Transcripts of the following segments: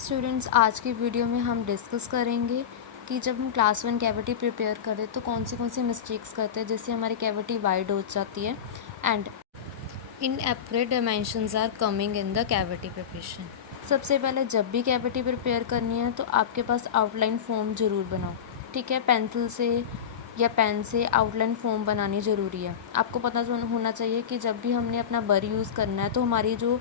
Students, आज की video में हम डिस्कस करेंगे कि जब हम क्लास 1 कैविटी प्रिपेयर करें तो कौन सी मिस्टेक्स करते हैं जिससे हमारी कैविटी वाइड हो जाती है and inaccurate dimensions are coming in the cavity preparation. सबसे पहले जब भी कैविटी प्रिपेयर करनी है तो आपके पास आउटलाइन फॉर्म ज़रूर बनाओ, ठीक है। पेंसिल से या पेन से आउटलाइन फॉर्म बनानी ज़रूरी है। आपको पता होना चाहिए कि जब भी हमने अपना बर यूज़ करना है तो हमारी जो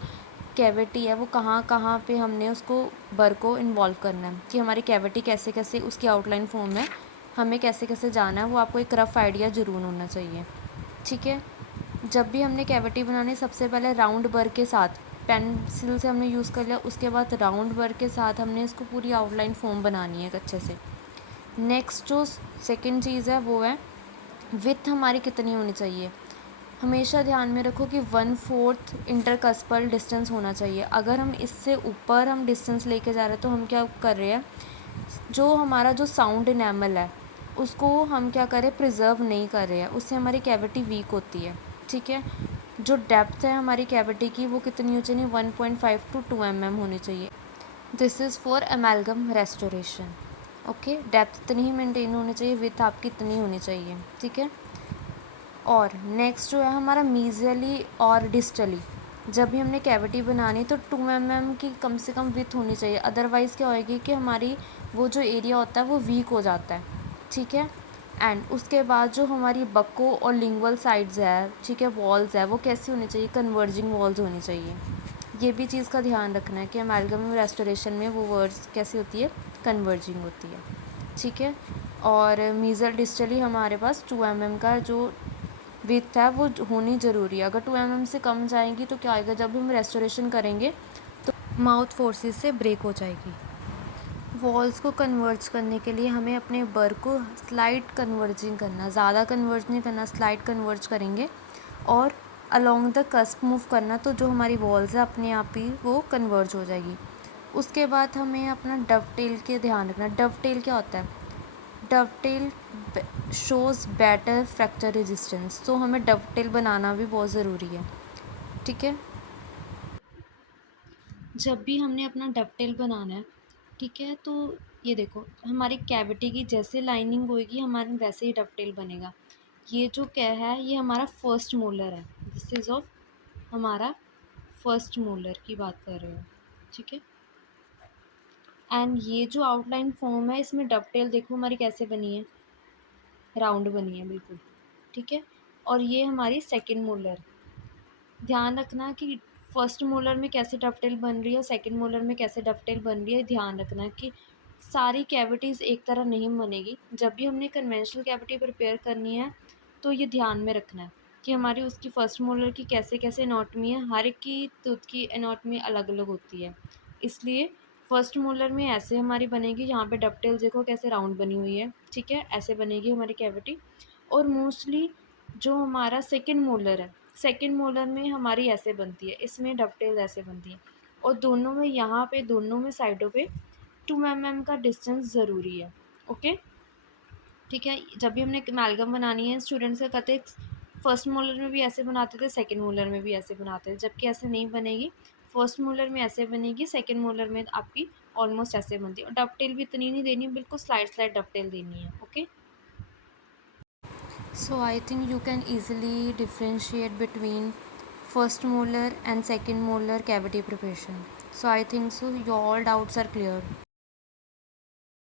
कैविटी है वो कहाँ कहाँ पे हमने उसको बर को इन्वॉल्व करना है, कि हमारी कैविटी कैसे कैसे उसकी आउटलाइन फॉर्म है, हमें कैसे कैसे जाना है, वो आपको एक रफ़ आइडिया ज़रूर होना चाहिए, ठीक है। जब भी हमने कैविटी बनानी, सबसे पहले राउंड बर के साथ पेंसिल से हमने यूज़ कर लिया, उसके बाद राउंड बर के साथ हमने इसको पूरी आउटलाइन फॉर्म बनानी है अच्छे से। नेक्स्ट जो सेकंड चीज़ है वो है विड्थ हमारी कितनी होनी चाहिए। हमेशा ध्यान में रखो कि 1/4 इंटरकस्पल डिस्टेंस होना चाहिए। अगर हम इससे ऊपर हम डिस्टेंस लेके जा रहे हैं तो हम क्या कर रहे हैं, जो हमारा जो साउंड इनेमल है उसको हम क्या करें, प्रिजर्व नहीं कर रहे हैं, उससे हमारी कैविटी वीक होती है, ठीक है। जो डेप्थ है हमारी कैविटी की वो कितनी होनी चाहिए, 1.5 to 2 mm होनी चाहिए। This is for एमेलगम restoration, okay. Depth इतनी ही मेंटेन होनी चाहिए, विड्थ आपकी इतनी होनी चाहिए, ठीक है। और नेक्स्ट जो है हमारा मीज़ली और डिस्टली, जब भी हमने कैविटी बनानी तो 2 mm की कम से कम विड्थ होनी चाहिए। अदरवाइज़ क्या होएगी कि हमारी वो जो एरिया होता है वो वीक हो जाता है, ठीक है। एंड उसके बाद जो हमारी बक्को और लिंगुअल साइड्स है, ठीक है, वॉल्स है, वो कैसी होनी चाहिए, कन्वर्जिंग वॉल्स होनी चाहिए। ये भी चीज़ का ध्यान रखना है कि एमेलगम रेस्टोरेशन में वो वर्ड्स कैसी होती है, कन्वर्जिंग होती है, ठीक है। और मीज़ल डिस्टली हमारे पास 2 mm का जो विड्थ है वो होनी ज़रूरी है। अगर 2 mm से कम जाएंगी तो क्या आएगा, जब हम रेस्टोरेशन करेंगे तो माउथ फोर्सेस से ब्रेक हो जाएगी। वॉल्स को कन्वर्ज करने के लिए हमें अपने बर को स्लाइड कन्वर्जिंग करना, ज़्यादा कन्वर्ज नहीं करना, स्लाइड कन्वर्ज करेंगे और अलोंग द कस्प मूव करना, तो जो हमारी वॉल्स है अपने आप ही वो कन्वर्ज हो जाएगी। उसके बाद हमें अपना डवटेल के ध्यान रखना। डवटेल क्या होता है, डवटेल शोज़ बेटर फ्रैक्चर रेजिस्टेंस, तो हमें डवटेल बनाना भी बहुत ज़रूरी है, ठीक है। जब भी हमने अपना डवटेल बनाना है, ठीक है, तो ये देखो हमारी कैविटी की जैसे लाइनिंग होएगी हमारे वैसे ही डवटेल बनेगा। ये जो क्या है, ये हमारा फर्स्ट मोलर है, दिस इज़ ऑफ हमारा फर्स्ट मोलर की बात कर रहे हो, ठीक है। एंड ये जो आउटलाइन फॉर्म है इसमें डवटेल देखो हमारी कैसे बनी है, राउंड बनी है बिल्कुल, ठीक है। और ये हमारी सेकंड मोलर, ध्यान रखना कि फर्स्ट मोलर में कैसे डवटेल बन रही है और सेकंड मोलर में कैसे डवटेल बन रही है। ध्यान रखना कि सारी कैविटीज़ एक तरह नहीं बनेगी। जब भी हमने कन्वेंशनल कैविटी प्रिपेयर करनी है तो ये ध्यान में रखना है कि हमारी उसकी फर्स्ट मोलर की कैसे कैसे एनाटमी है। हर एक की टूथ की एनाटमी अलग अलग होती है, इसलिए फर्स्ट मोलर में ऐसे हमारी बनेगी, यहाँ पे डवटेल देखो कैसे राउंड बनी हुई है, ठीक है, ऐसे बनेगी हमारी कैविटी। और मोस्टली जो हमारा सेकंड मोलर है, सेकंड मोलर में हमारी ऐसे बनती है, इसमें डवटेल ऐसे बनती है। और दोनों में यहाँ पे दोनों में साइडों पे 2 mm का डिस्टेंस ज़रूरी है, ओके, ठीक है। जब भी हमने एमालगम बनानी है, स्टूडेंट्स क्या कहते हैं, फर्स्ट मोलर में भी ऐसे बनाते थे, सेकंड मोलर में भी ऐसे बनाते थे, जबकि ऐसे नहीं बनेगी। फर्स्ट मोलर में ऐसे बनेगी, सेकंड मोलर में आपकी ऑलमोस्ट ऐसे बनती है। और डवटेल भी इतनी नहीं देनी, बिल्कुल स्लाइड स्लाइड डवटेल देनी है, okay. So I think you can easily differentiate between first molar and second molar cavity preparation. So I think so your all doubts are cleared.